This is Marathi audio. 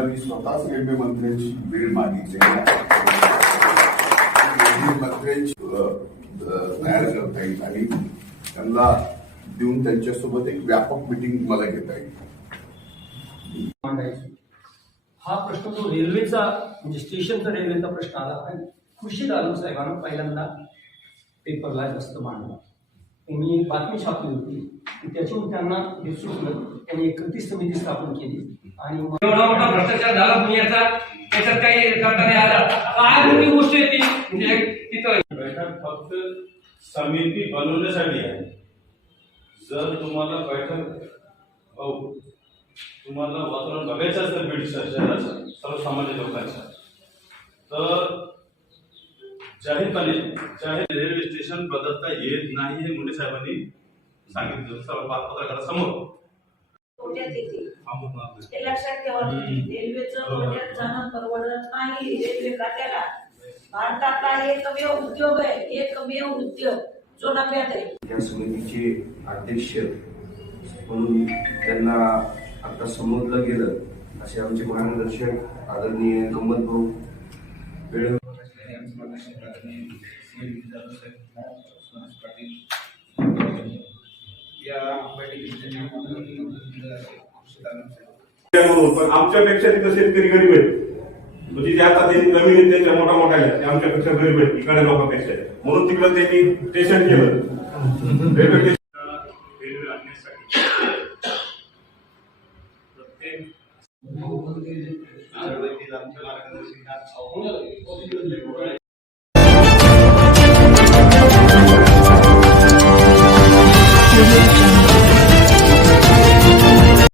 मी स्वतःच रेल्वे मंत्र्यांची वेळ मागितली रेल्वे मंत्र्यांची तयार करता येईल आणि त्यांना देऊन त्यांच्यासोबत एक व्यापक मिटिंग मला घेता येईल हा प्रश्न जो रेल्वेचा म्हणजे स्टेशनचा रेल्वेचा प्रश्न आला आणि खुशी दानव साहेबांना पहिल्यांदा पेपरला जास्त मांडला मी बातमी छापली होती की त्याच्यावरून त्यांना हे सुचलं त्यांनी एक कृती समिती स्थापन केली. आणि एवढा मोठा भ्रष्टाचार झाला दुनियाचा त्याच्यात काही करता नाही आला मोठी गोष्ट आहे ती म्हणजे तिथं बैठक फक्त समिती बनवण्यासाठी आहे. जर तुम्हाला बैठक तुम्हाला वातावरण बघायचं असेल बीड शहराचं सर्वसामान्य लोकांचं तर जाहीरपणे जाहीर रेल्वे स्टेशन बदलता येत नाही हे मुंडे साहेबांनी सांगितलं सर्व पत्रकारासमोर तोट्यात येते. अमुक ते लक्षात ठेवा तुम्ही. रेल्वेचं तोट्यात जाणं परवडत नाही. रेल्वे खात्याला भारतातला एकमेव उद्योग आहे. एकमेव उद्योग. जो नफ्यात आहे. त्या समितीचे अध्यक्ष म्हणून त्यांना आता समजलं गेलं असे आमचे मार्गदर्शक आदरणीय गंमत भाऊ. वेळ आमच्यापेक्षा तिथं शेतकरी गरीब आहेत. म्हणजे जे आता त्यांनी नवीन आहेत त्याच्या मोठ्या मोठ्या आहेत आमच्यापेक्षा गरीब आहेत इकडे लोकांपेक्षा म्हणून तिकडं त्यांनी स्टेशन केलं. रेल्वे